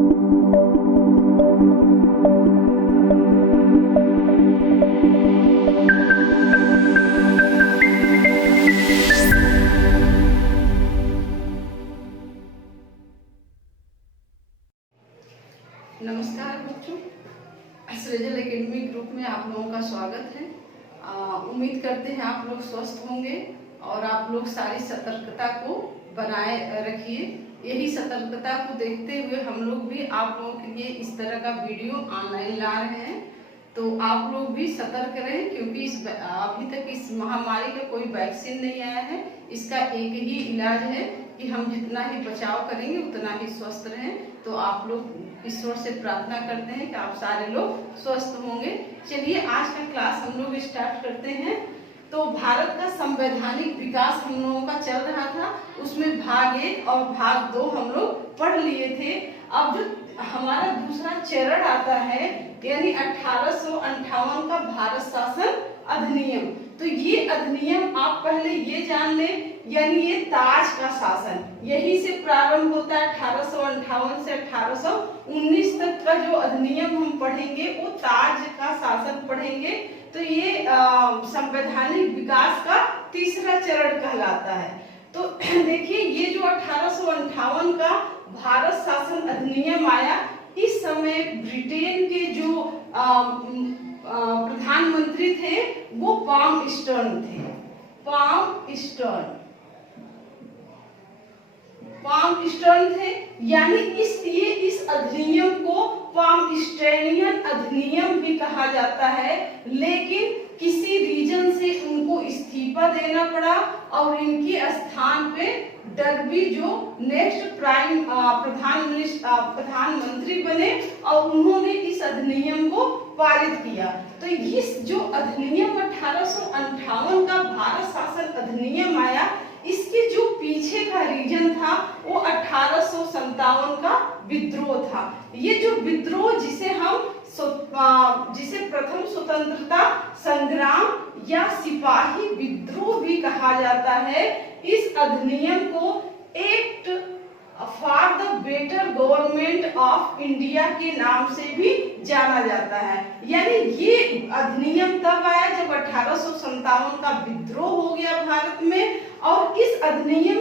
नमस्कार बच्चों, सृजल academy group में आप लोगों का स्वागत है। उम्मीद करते हैं आप लोग स्वस्थ होंगे और आप लोग सारी सतर्कता को बनाए रखिए। यही सतर्कता को देखते हुए हम लोग भी आप लोगों के लिए इस तरह का वीडियो ऑनलाइन ला रहे हैं, तो आप लोग भी सतर्क रहें, क्योंकि अभी तक इस महामारी का कोई वैक्सीन नहीं आया है। इसका एक ही इलाज है कि हम जितना ही बचाव करेंगे उतना ही स्वस्थ रहें। तो आप लोग ईश्वर से प्रार्थना करते हैं कि आप सारे लोग स्वस्थ होंगे। चलिए आज का क्लास हम लोग स्टार्ट करते हैं। तो भारत का संवैधानिक विकास हम लोगों का चल रहा था, उसमें भाग 1 और भाग 2 हम लोग पढ़ लिए थे। अब जो हमारा दूसरा चरण आता है, यानी 1858 का भारत शासन अधिनियम। तो ये अधिनियम आप पहले ये जान लें, यानी ये ताज का शासन यही से प्रारंभ होता है। 1858 से 1819 तक का जो अधिनियम हम पढ़ेंगे वो ताज का शासन पढ़ेंगे। तो ये संवैधानिक विकास का तीसरा चरण कहलाता है। तो देखिए, ये जो 1858 का भारत शासन अधिनियम आया, इस समय ब्रिटेन के जो प्रधानमंत्री थे वो पामस्टर्न थे। पामस्टर्न थे, यानी इसलिए इस अधिनियम को पामस्टर्नियन अधिनियम भी कहा जाता है। लेकिन किसी रीजन से उनको इस्तीफा देना पड़ा और इनके स्थान पे डर्बी जो नेक्स्ट प्रधानमंत्री बने और उन्होंने इस अधिनियम को पारित किया। तो इस जो अधिनियम 1858 का भारत शासन अधिनियम आया, इसके जो पीछे का रीजन था वो 1857 का विद्रोह था। ये जो विद्रोह जिसे प्रथम स्वतंत्रता संग्राम या सिपाही विद्रोह भी कहा जाता है, इस अधिनियम को act for the better government of India के नाम से भी जाना जाता है। यानी ये अधिनियम तब आया जब 1857 का विद्रोह हो गया भारत में, और इस अधिनियम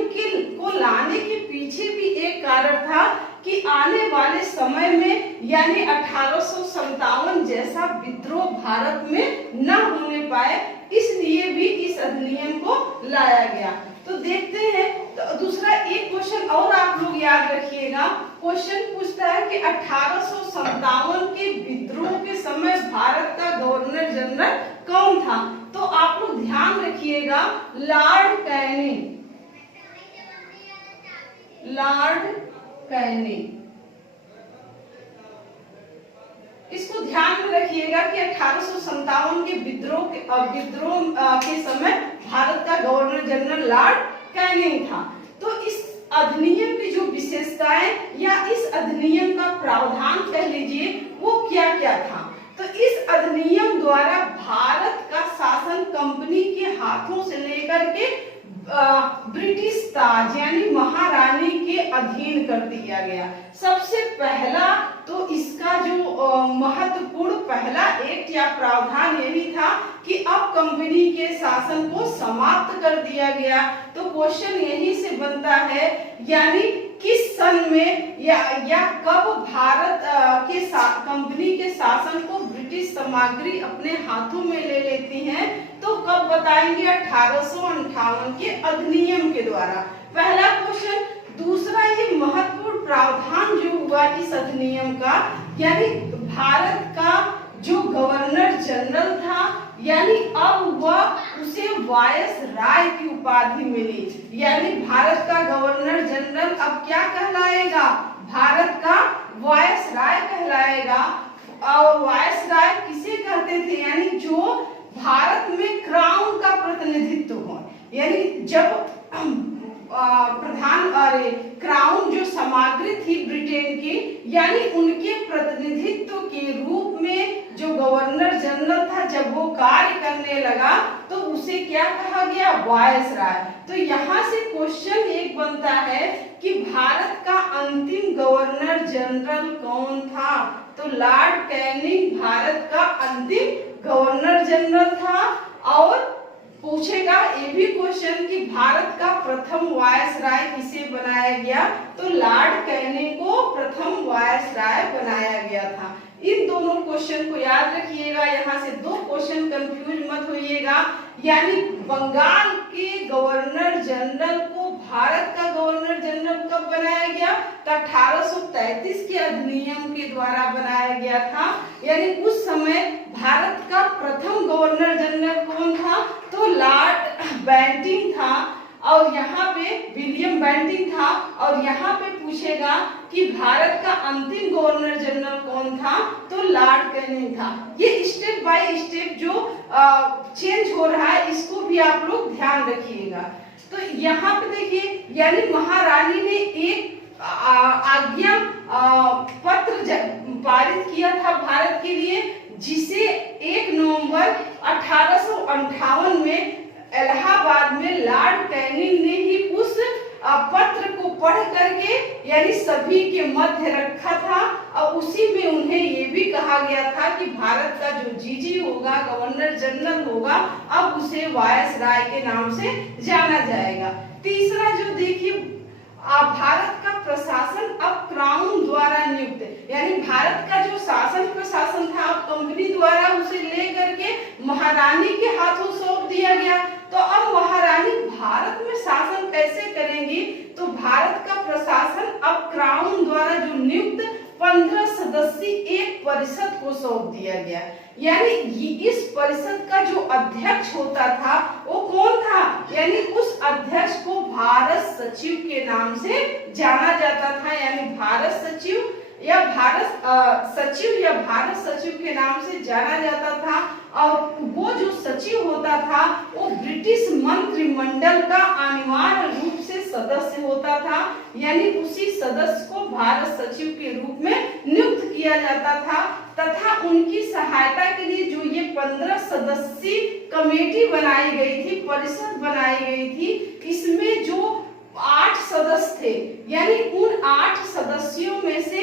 को लाने के पीछे भी एक कारण था कि आने वाले समय में, यानी 1857 जैसा विद्रोह भारत में न होने पाए, इसलिए भी इस अधिनियम को लाया गया। तो देखते हैं, तो दूसरा एक क्वेश्चन और आप लोग याद रखिएगा। क्वेश्चन पूछता है कि 1857 के विद्रोह के समय भारत का गवर्नर जनरल कौन था? तो आप लोग ध्यान रखिएगा, लॉर्ड कैनिंग। इसको ध्यान में रखिएगा कि 1857 के विद्रोह के समय भारत का गवर्नर जनरल लॉर्ड कैनिंग था। तो इस अधिनियम की जो विशेषताएं या इस अधिनियम का प्रावधान कह लीजिए वो क्या क्या था। तो इस अधिनियम द्वारा भारत का शासन कंपनी के हाथों से लेकर के ब्रिटिश ताज यानी महारानी के अधीन कर दिया गया। सबसे पहला तो इसका जो महत्वपूर्ण पहला एक्ट या प्रावधान यही था कि अब कंपनी के शासन को समाप्त कर दिया गया। तो क्वेश्चन यही से बनता है, यानी किस सन में या कब भारत के कंपनी के शासन को ब्रिटिश सामग्री अपने हाथों में ले लेती हैं? तो कब बताएंगे? 1858 के अधिनियम के द्वारा, पहला क्वेश्चन। दूसरा, ये महत्वपूर्ण प्रावधान जो हुआ इस अधिनियम का, यानी भारत का जो गवर्नर जनरल था, यानी अब उसे वायसराय की उपाधि मिली। यानी भारत का गवर्नर जनरल अब क्या कहलाएगा? भारत का वायसराय कहलाएगा। और वायसराय किसे कहते थे? यानी जो भारत में क्राउन का प्रतिनिधित्व हो, यानी जब क्राउन जो सामग्री थी ब्रिटेन की, यानी उनके प्रतिनिधित्व के रूप में जो गवर्नर जनरल जनरल था जब वो कार्य करने लगा तो उसे क्या कहा गया, वायसराय। तो यहाँ से क्वेश्चन एक बनता है कि भारत का अंतिम गवर्नर जनरल कौन था, तो लॉर्ड कैनिंग भारत का अंतिम गवर्नर जनरल था। और पूछेगा ये भी क्वेश्चन कि भारत का प्रथम वायसराय किसे बनाया गया, तो लॉर्ड कैनिंग को प्रथम वायसराय बनाया गया था। इन दोनों क्वेश्चन को याद रखिएगा, यहाँ से दो क्वेश्चन कंफ्यूज मत होइएगा। यानी बंगाल के गवर्नर जनरल को भारत का गवर्नर जनरल कब बनाया गया, तो 1833 के अधिनियम के द्वारा बनाया गया था। यानी उस समय भारत का प्रथम गवर्नर जनरल कौन था, तो लॉर्ड बेंटिंक था, और यहाँ पे विलियम बेंटिंक था। और यहाँ पे पूछेगा कि भारत का अंतिम गवर्नर जनरल कौन था, तो लॉर्ड कैनिंग था। ये स्टेप बाय स्टेप जो चेंज हो रहा है इसको भी आप लोग ध्यान रखिएगा। तो यहाँ पे देखिए, यानी महारानी ने एक आज्ञा पत्र पारित किया था भारत के लिए, जिसे 1 नवंबर 1858 में इलाहाबाद में लॉर्ड कैनिंग ने ही उस पत्र को पढ़ करके यानी सभी के मध्य रखा था। और उसी में उन्हें ये भी कहा गया था कि भारत का जो जीजी होगा, गवर्नर जनरल होगा, अब उसे वायसराय के नाम से जाना जाएगा। तीसरा जो देखिए, भारत का प्रशासन अब क्राउन द्वारा नियुक्त, यानी भारत का जो शासन प्रशासन था अब कंपनी द्वारा उसे ले करके महारानी के हाथों सौंप दिया गया। तो अब महारानी भारत में शासन कैसे करेंगी, तो भारत का प्रशासन अब क्राउन द्वारा जो नियुक्त 15 सदस्यीय एक परिषद को सौंप दिया गया। यानी इस परिषद का जो अध्यक्ष होता था वो कौन था, यानी उस अध्यक्ष को भारत सचिव के नाम से जाना जाता था। यानी भारत सचिव या भारत सचिव के नाम से जाना जाता था। और वो जो सचिव होता था वो ब्रिटिश मंत्रिमंडल का अनिवार्य रूप से सदस्य होता था। यानी उसी सदस्य को भारत सचिव के रूप में नियुक्त किया जाता था। तथा उनकी सहायता के लिए जो ये 15 सदस्यीय कमेटी बनाई गई थी, परिषद बनाई गई थी, इसमें जो 8 सदस्य थे, यानी उन 8 सदस्यों में से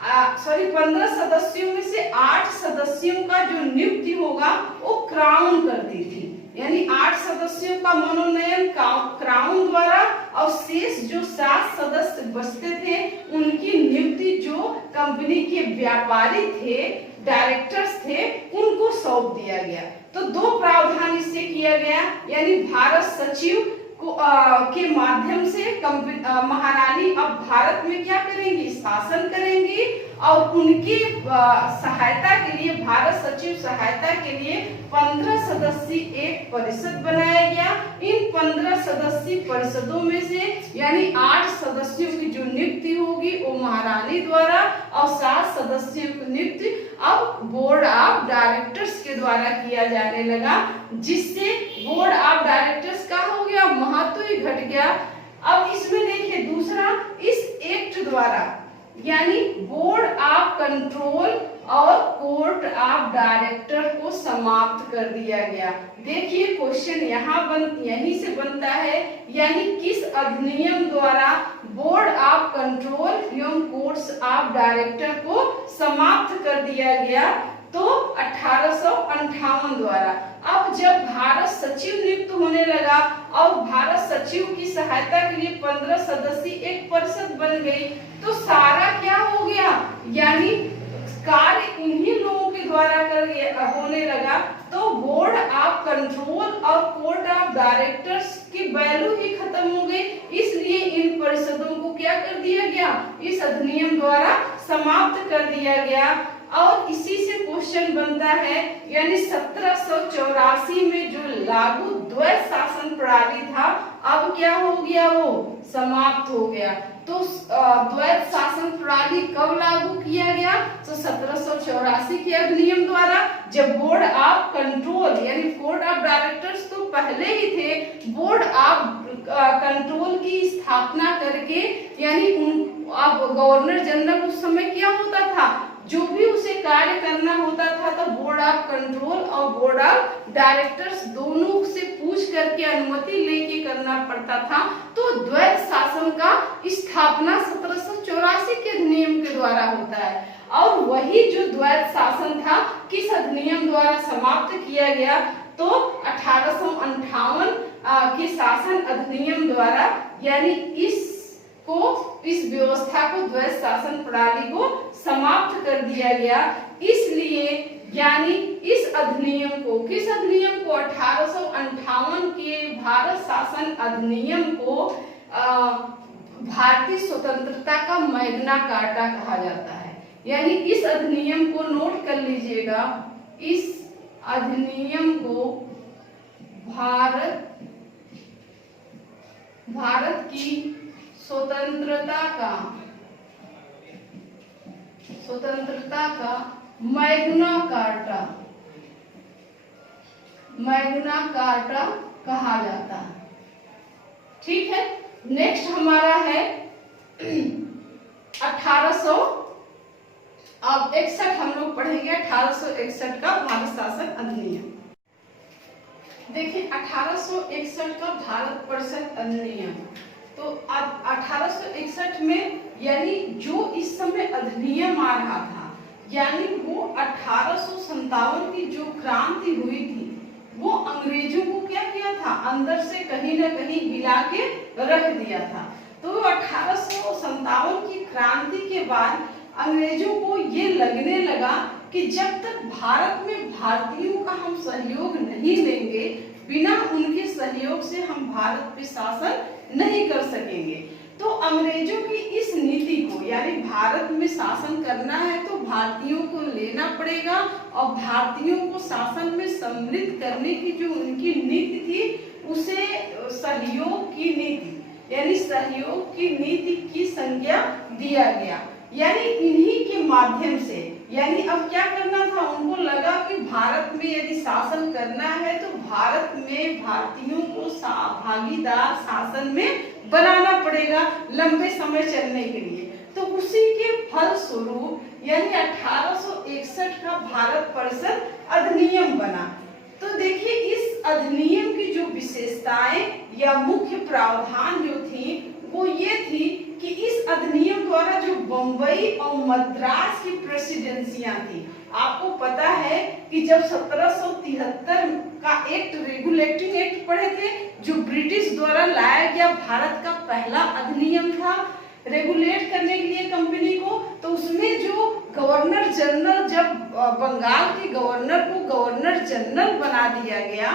15 सदस्यों में से 8 सदस्यों का जो नियुक्ति होगा वो क्राउन करती थी। यानी 8 सदस्यों का मनोनयन क्राउन द्वारा, और शेष जो 7 सदस्य बचते थे उनकी नियुक्ति जो कंपनी के व्यापारी थे, डायरेक्टर्स थे, उनको सौंप दिया गया। तो दो प्रावधान इससे किया गया, यानी भारत सचिव के माध्यम से महारानी अब भारत में क्या करेंगी, शासन करेंगी। और उनकी सहायता के लिए, भारत सचिव सहायता के लिए 15 सदस्यीय एक परिषद बनाया गया। इन 15 सदस्यीय परिषदों में से यानी 8 सदस्यों की जो नियुक्ति होगी वो महारानी द्वारा, और 7 सदस्यों की नियुक्ति अब बोर्ड ऑफ डायरेक्टर्स के द्वारा किया जाने लगा, जिससे बोर्ड ऑफ डायरेक्टर्स का हो गया महत्व ही घट गया। अब इसमें देखिए दूसरा, इस एक्ट द्वारा यानी बोर्ड ऑफ कंट्रोल और कोर्ट ऑफ डायरेक्टर को समाप्त कर दिया गया। देखिए क्वेश्चन यहीं से बनता है, यानी किस अधिनियम द्वारा बोर्ड ऑफ कंट्रोल एवं कोर्ट्स ऑफ डायरेक्टर को समाप्त कर दिया गया, तो 1858 द्वारा। अब जब भारत सचिव नियुक्त होने लगा और भारत सचिव की सहायता के लिए 15 सदस्यीय एक परिषद बन गई, तो सारा क्या हो गया, यानी कार्य उन्हीं लोगों के द्वारा होने लगा। तो बोर्ड ऑफ कंट्रोल और कोर्ट ऑफ डायरेक्टर्स की वैल्यू ही खत्म हो गई, इसलिए इन परिषदों को क्या कर दिया गया, इस अधिनियम द्वारा समाप्त कर दिया गया। और इसी से क्वेश्चन बनता है, यानी 1784 में जो लागू द्वैत शासन प्रणाली था अब क्या हो गया, वो समाप्त हो गया। तो द्वैत शासन प्रणाली कब लागू किया गया, तो 1784 के अधिनियम द्वारा, जब बोर्ड ऑफ कंट्रोल यानी कोर्ट ऑफ डायरेक्टर्स तो पहले ही थे, बोर्ड ऑफ कंट्रोल की स्थापना करके, यानी अब गवर्नर जनरल उस समय क्या होता था, जो भी उसे कार्य करना होता था तो बोर्ड ऑफ कंट्रोल और बोर्ड ऑफ डायरेक्टर्स दोनों से पूछ करके अनुमति लेके करना पड़ता था। तो द्वैत शासन का स्थापना 1784 के अधिनियम के द्वारा होता है और वही जो द्वैत शासन था किस अधिनियम द्वारा समाप्त किया गया तो 1858 के शासन अधिनियम द्वारा, यानी इस व्यवस्था को द्वैत शासन प्रणाली को समाप्त कर दिया गया। इसलिए यानी इस अधिनियम को, किस अधिनियम को, 1858 के भारत शासन अधिनियम को भारतीय स्वतंत्रता का मैग्ना कार्टा कहा जाता है। यानी इस अधिनियम को नोट कर लीजिएगा, इस अधिनियम को भारत की स्वतंत्रता का मैग्ना कार्टा कहा जाता है। ठीक है, नेक्स्ट हमारा है 1861 हम लोग पढ़ेंगे 1861 का भारत शासन अधिनियम। देखिए 1861 का भारत परिषद अधिनियम, तो 1861 में यानी जो इस समय अधिनियम आ रहा था, यानी वो 1857 की जो क्रांति हुई थी वो अंग्रेजों को क्या किया था, अंदर से कहीं ना कहीं हिला के रख दिया था। तो 1857 की क्रांति के बाद अंग्रेजों को ये लगने लगा कि जब तक भारत में भारतीयों का हम सहयोग नहीं लेंगे, बिना उनके सहयोग से हम भारत पे शासन नहीं कर सकेंगे। तो अंग्रेजों की इस नीति को, यानी भारत में शासन करना है तो भारतीयों को लेना पड़ेगा और भारतीयों को शासन में सम्मिलित करने की जो उनकी नीति थी उसे सहयोग की नीति, यानी सहयोग की नीति की संज्ञा दिया गया। यानी इन्हीं के माध्यम से, यानी अब क्या करना था, उनको लगा कि भारत में यदि शासन करना है तो भारत में भारतीयों को भागीदार शासन में बनाना पड़ेगा लंबे समय चलने के लिए। तो उसी के फलस्वरूप यानी 1861 का भारत परिषद अधिनियम बना। तो देखिए इस अधिनियम की जो विशेषताएं या मुख्य प्रावधान जो थी वो ये थी कि इस अधिनियम द्वारा जो बंबई और मद्रास की प्रेसिडेंसियां थी, आपको पता है कि जब 1773 का एक्ट, रेगुलेटिंग एक्ट पढ़े थे, जो ब्रिटिश द्वारा लाया गया भारत का पहला अधिनियम था रेगुलेट करने के लिए कंपनी को, तो उसमें जो गवर्नर जनरल, जब बंगाल के गवर्नर को गवर्नर जनरल बना दिया गया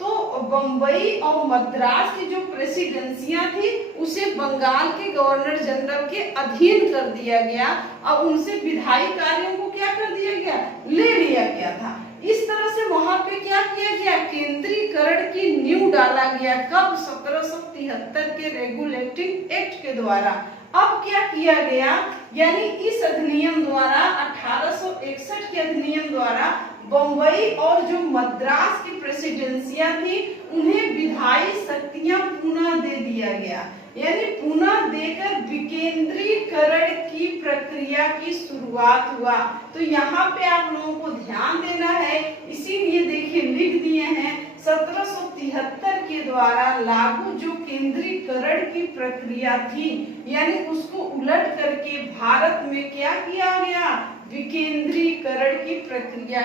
तो बंबई और मद्रास की जो प्रेसिडेंसियां थी उसे बंगाल के गवर्नर जनरल के अधीन कर दिया गया और उनसे विधायी कार्यों को क्या कर दिया गया, ले लिया गया था। इस तरह से वहां पे क्या किया गया, केंद्रीकरण की नींव डाला गया। कब, 1773 के रेगुलेटिंग एक्ट के द्वारा। अब क्या किया गया, यानी इस अधिनियम द्वारा 1861 के अधिनियम द्वारा बंबई और जो मद्रास की प्रेसिडेंसियां थी उन्हें विधायी शक्तियां पुनः दे दिया गया, यानी पुनः देकर विकेंद्रीकरण की प्रक्रिया की शुरुआत हुआ। तो यहाँ पे आप लोगों को ध्यान देना है, इसीलिए देखिए लिख दिए हैं 1773 के द्वारा लागू जो केंद्रीकरण की प्रक्रिया थी, यानी उसको उलट करके भारत में क्या किया गया, विकेंद्रीकरण की प्रक्रिया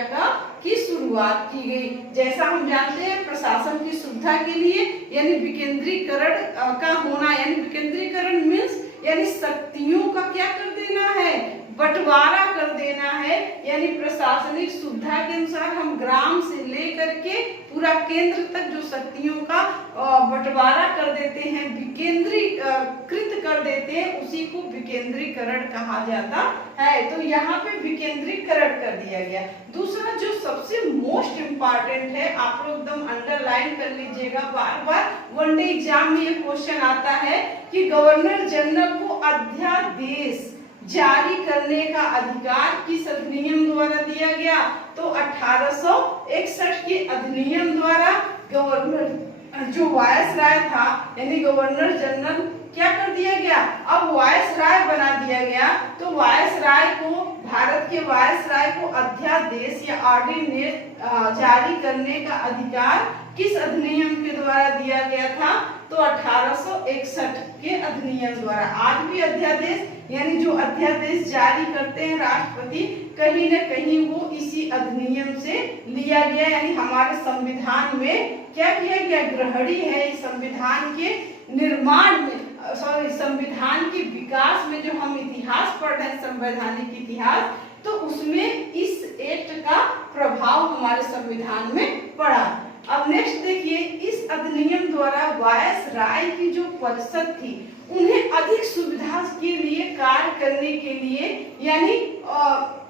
की शुरुआत की गई। जैसा हम जानते हैं प्रशासन की सुविधा के लिए यानी विकेंद्रीकरण का होना, यानी विकेंद्रीकरण मीन्स यानी शक्तियों का क्या कर देना है, बंटवारा कर देना है। यानी प्रशासनिक सुविधा के अनुसार हम ग्राम से लेकर के पूरा केंद्र तक जो शक्तियों का बंटवारा कर देते हैं, विकेंद्रीकृत कर देते हैं, उसी को विकेंद्रीकरण कहा जाता है। तो यहाँ पे विकेंद्रीकरण कर दिया गया। दूसरा जो सबसे मोस्ट इम्पॉर्टेंट है, आप लोग एकदम अंडरलाइन कर लीजिएगा, बार बार वनडे एग्जाम में ये क्वेश्चन आता है कि गवर्नर जनरल को अध्यादेश जारी करने का अधिकार किस अधिनियम द्वारा दिया गया, तो 1861 के अधिनियम द्वारा गवर्नर जो वायसराय था यानी गवर्नर जनरल क्या कर दिया गया, अब वायसराय बना दिया गया। तो वायसराय को, भारत के वायसराय को अध्यादेश या ऑर्डिनेंस जारी करने का अधिकार किस अधिनियम के द्वारा दिया गया था, तो 1861 के अधिनियम द्वारा। आज भी अध्यादेश यानी जो अध्यादेश जारी करते हैं राष्ट्रपति, कहीं न कहीं वो इसी अधिनियम से लिया गया, यानी हमारे संविधान में क्या किया गया, ग्रहणी है। इस संविधान के निर्माण में, सॉरी, संविधान के विकास में जो हम इतिहास पढ़ रहे हैं, संवैधानिक इतिहास, तो उसमें इस एक्ट का प्रभाव हमारे संविधान में पड़ा। अब नेक्स्ट देखिए, इस अधिनियम द्वारा वायसराय की जो परिषद थी, उन्हें अधिक सुविधा के लिए कार्य करने के लिए, यानी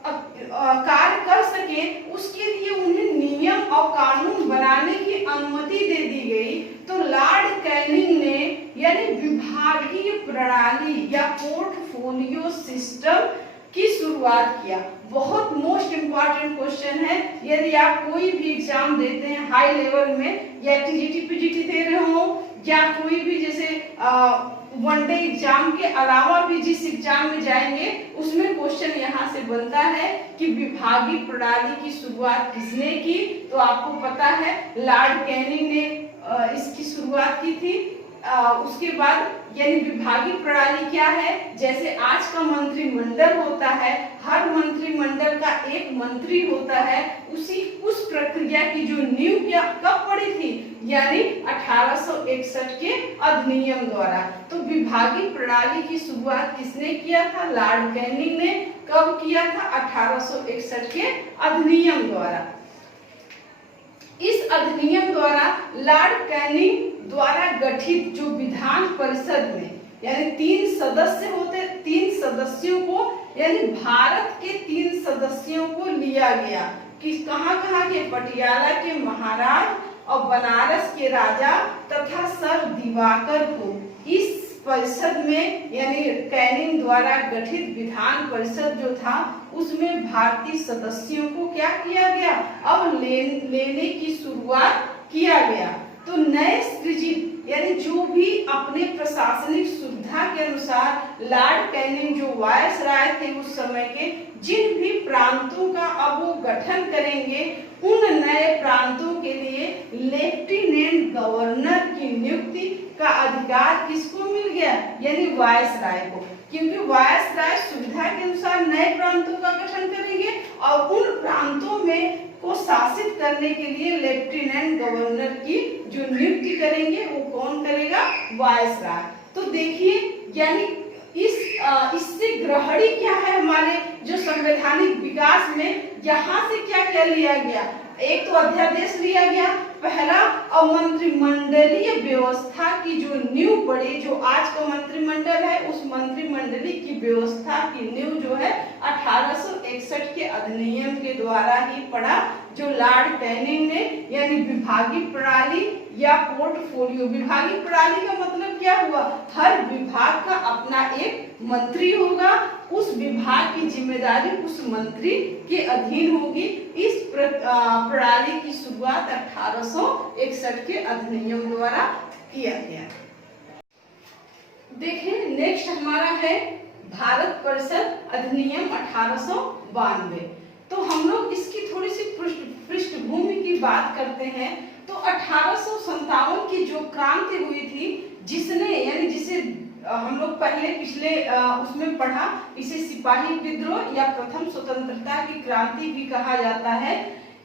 कार्य कर सके, उसके लिए उन्हें नियम और कानून बनाने की अनुमति दे दी गई। तो लॉर्ड कैनिंग ने यानी विभागीय प्रणाली या पोर्टफोलियो सिस्टम की शुरुआत किया। बहुत मोस्ट इम्पॉर्टेंट क्वेश्चन है, यदि आप कोई भी एग्जाम देते हैं हाई लेवल में, या टीजीटी पीजीटी दे रहे हो, या कोई भी जैसे वनडे एग्जाम के अलावा भी जिस एग्जाम में जाएंगे, उसमें क्वेश्चन यहाँ से बनता है कि विभागीय प्रणाली की शुरुआत किसने की, तो आपको पता है लॉर्ड कैनिंग ने इसकी शुरुआत की थी। उसके बाद यानी विभागीय प्रणाली क्या है, जैसे आज का मंत्रिमंडल होता है, हर मंत्रिमंडल का एक मंत्री होता है, उस प्रक्रिया की जो नींव कब पड़ी थी, यानी 1861 के अधिनियम द्वारा। तो विभागीय प्रणाली की शुरुआत किसने किया था, लॉर्ड कैनिंग ने। कब किया था, 1861 के अधिनियम द्वारा। इस अधिनियम द्वारा लॉर्ड कैनिंग द्वारा गठित जो विधान परिषद में यानी 3 सदस्य होते, 3 सदस्यों को यानी भारत के 3 सदस्यों को लिया गया कि कहाँ के, पटियाला के महाराज और बनारस के राजा तथा सर दिवाकर को इस परिषद में, यानी कैनिंग द्वारा गठित विधान परिषद जो था, उसमें भारतीय सदस्यों को क्या किया गया, अब लेने की शुरुआत किया गया। तो नए सृजित यानी जो भी अपने प्रशासनिक सुविधा के अनुसार लॉर्ड कैनिंग जो वायसराय थे उस समय के, जिन भी प्रांतों का अब वो गठन करेंगे, उन नए प्रांतों के लिए लेफ्टिनेंट गवर्नर की नियुक्ति का अधिकार किसको मिल गया, यानी वायसराय को। क्योंकि वायसराय सुविधा के अनुसार नए प्रांतों का गठन करेंगे और उन प्रांतों में को शासित करने के लिए लेफ्टिनेंट गवर्नर की जो नियुक्ति करेंगे, वो कौन करेगा, वायसराय। तो देखिए, यानी इससे ग्रहणी क्या है हमारे जो संवैधानिक विकास में, यहाँ से क्या क्या लिया गया, एक तो अध्यादेश लिया गया पहला, और मंत्रिमंडलीय व्यवस्था की जो नींव पड़ी, जो आज का मंत्रिमंडल है, उस मंत्रिमंडली की व्यवस्था की नींव जो है 1861 के अधिनियम के द्वारा ही पड़ा, जो लॉर्ड कैनिंग ने, यानी विभागीय प्रणाली या पोर्टफोलियो। विभागीय प्रणाली का मतलब क्या हुआ, हर विभाग का अपना एक मंत्री होगा, उस विभाग की जिम्मेदारी उस मंत्री के अधीन होगी। इस प्रणाली की शुरुआत 1861 के अधिनियम द्वारा किया गया। देखिए, नेक्स्ट हमारा है भारत परिषद अधिनियम 1892। तो हम लोग इसकी थोड़ी सी पृष्ठभूमि की बात करते हैं। तो 1857 की जो क्रांति हुई थी, जिसने यानी जिसे हम लोग पहले पिछले उसमें पढ़ा, इसे सिपाही विद्रोह या प्रथम स्वतंत्रता की क्रांति भी कहा जाता है।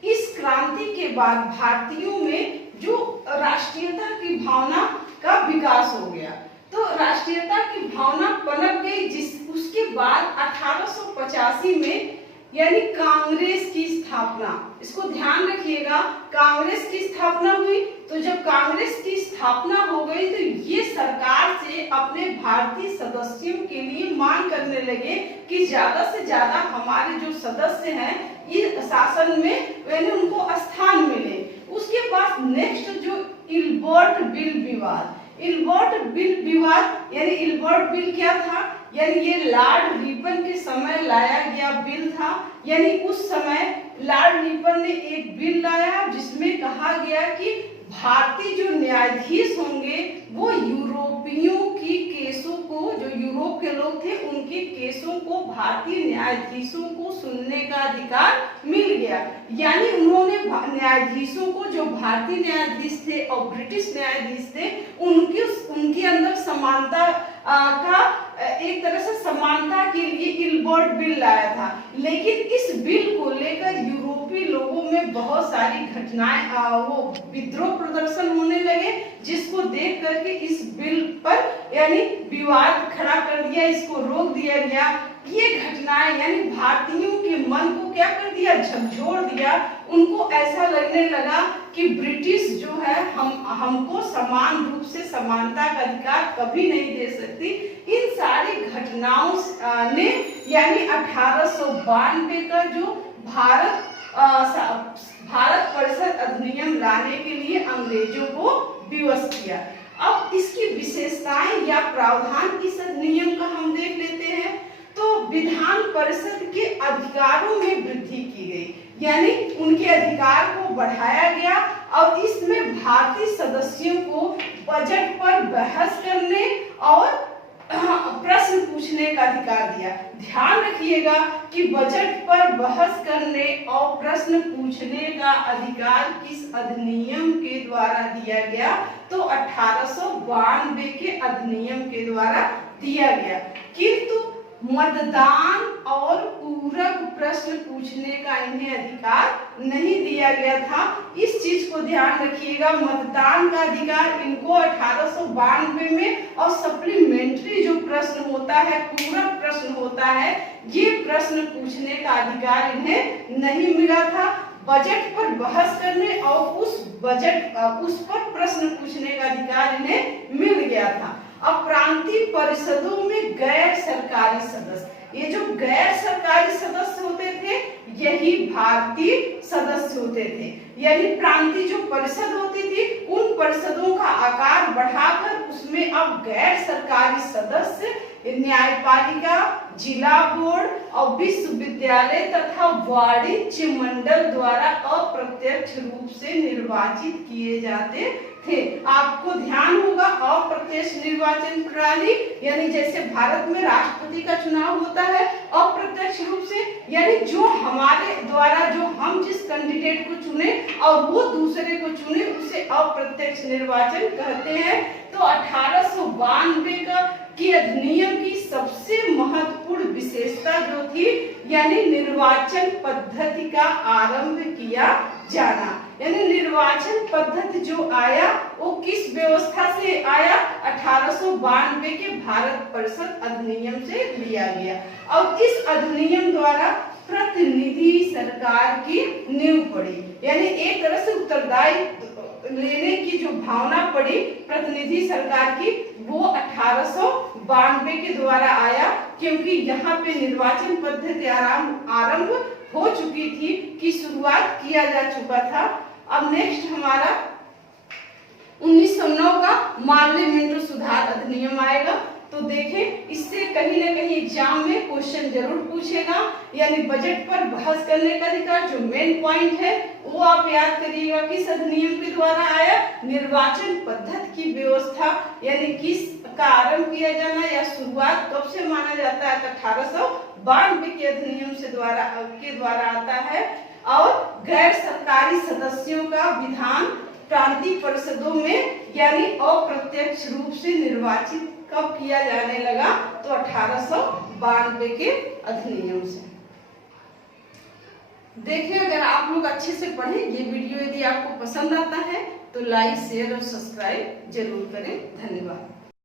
इस क्रांति के बाद भारतीयों में जो राष्ट्रीयता की भावना का विकास हो गया, तो राष्ट्रीयता की भावना पनप गई। उसके बाद 1885 में यानी कांग्रेस की स्थापना, इसको ध्यान रखिएगा, कांग्रेस की स्थापना हुई। तो जब कांग्रेस की स्थापना हो गई तो ये सरकार से अपने भारतीय सदस्यों के लिए मांग करने लगे कि ज्यादा से ज्यादा हमारे जो सदस्य हैं इस शासन में यानी उनको स्थान मिले। उसके बाद नेक्स्ट जो इल्बर्ट बिल विवाद, इल्बर्ट बिल विवाद यानी इल्बर्ट बिल क्या था, यानी ये लॉर्ड रिपन के समय लाया गया बिल था। यानी उस समय लॉर्ड रिपन ने एक बिल लाया जिसमें कहा गया कि भारतीय जो न्यायाधीश होंगे वो यूरोपियों की केसों को, जो यूरोप के लोग थे उनके केसों को भारतीय न्यायाधीशों को सुनने का अधिकार मिल गया। यानी उन्होंने न्यायाधीशों को, जो भारतीय न्यायाधीश थे और ब्रिटिश न्यायाधीश थे, उनके अंदर समानता का, एक तरह से समानता के लिए इल्बर्ट बिल लाया था। लेकिन इस बिल को लेकर यूरोपीय लोगों में बहुत सारी घटनाएं, वो विद्रोह प्रदर्शन होने लगे, जिसको देख करके इस बिल पर यानी विवाद खड़ा कर दिया, इसको रोक दिया गया। ये घटनाएं यानी भारतीयों के मन को क्या कर दिया, झकझोर दिया। उनको ऐसा लगने लगा कि ब्रिटिश जो है हमको समान रूप से समानता का अधिकार कभी नहीं दे सकती। इन सारी घटनाओं ने यानी 1892 का जो भारत परिषद अधिनियम लाने के लिए अंग्रेजों को विवश किया। अब इसकी विशेषताएं या प्रावधान इस अधिनियम का हम देख लेते हैं। तो विधान परिषद के अधिकारों में वृद्धि की गई, यानी उनके अधिकार को बढ़ाया गया और इसमें भारतीय सदस्यों को बजट पर बहस करने और प्रश्न पूछने का अधिकार दिया। ध्यान रखिएगा कि बजट पर बहस करने और प्रश्न पूछने का अधिकार किस अधिनियम के द्वारा दिया गया, तो 1892 के अधिनियम के द्वारा दिया गया। किंतु मतदान और पूरक प्रश्न पूछने का इन्हें अधिकार नहीं दिया गया था। इस चीज को ध्यान रखिएगा। मतदान का अधिकार इनको 1892 में, और सप्लीमेंट्री जो प्रश्न होता है, पूरक प्रश्न होता है, ये प्रश्न पूछने का अधिकार इन्हें नहीं मिला था। बजट पर बहस करने और उस पर प्रश्न पूछने का अधिकार इन्हें मिल गया था। अब प्रांतीय परिषदों में गैर सरकारी सदस्य, ये जो गैर सरकारी सदस्य होते थे यही भारतीय सदस्य होते थे। यानी प्रांतीय जो परिषद होती थी उन परिषदों का आकार बढ़ाकर उसमें अब गैर सरकारी सदस्य न्यायपालिका, जिला बोर्ड और विश्वविद्यालय तथा वाणिज्य मंडल द्वारा अप्रत्यक्ष रूप से निर्वाचित किए जाते थे। आपको ध्यान होगा अप्रत्यक्ष निर्वाचन प्रणाली, यानी जैसे भारत में राष्ट्रपति का चुनाव होता है अप्रत्यक्ष रूप से, यानी जो हमारे द्वारा, जो हम जिस कैंडिडेट को चुने और वो दूसरे को चुने, उसे अप्रत्यक्ष निर्वाचन कहते हैं। तो 1892 का की अधिनियम की सबसे महत्वपूर्ण विशेषता जो थी, यानी निर्वाचन पद्धति का आरंभ किया जाना। यानी निर्वाचन पद्धति जो आया वो किस व्यवस्था से आया, 1892 के भारत परिषद अधिनियम से लिया गया। और इस अधिनियम द्वारा प्रतिनिधि सरकार की नींव पड़ी, यानी एक तरह से उत्तरदायित्व लेने की जो भावना पड़ी प्रतिनिधि सरकार की, वो 1892 के द्वारा आया, क्योंकि यहाँ पे निर्वाचन पद्धति आरंभ हो चुकी थी, की शुरुआत किया जा चुका था। अब नेक्स्ट हमारा 1909 का पार्लियामेंट्री सुधार अधिनियम आएगा। तो देखें, इससे कहीं ना कहीं एग्जाम में क्वेश्चन जरूर पूछेगा। यानी बजट पर बहस करने का अधिकार जो मेन पॉइंट है वो आप याद करिएगा किस अधिनियम के द्वारा आया, निर्वाचन पद्धति की व्यवस्था, यानी किस का आरंभ किया जाना या शुरुआत कब से माना जाता है, 1892 के अधिनियम से द्वारा आता है। और गैर सरकारी सदस्यों का विधान प्रांतीय परिषदों में यानी अप्रत्यक्ष रूप से निर्वाचित कब किया जाने लगा, तो 1892 के अधिनियम से। देखिए, अगर आप लोग अच्छे से पढ़ें, ये वीडियो यदि आपको पसंद आता है तो लाइक, शेयर और सब्सक्राइब जरूर करें। धन्यवाद।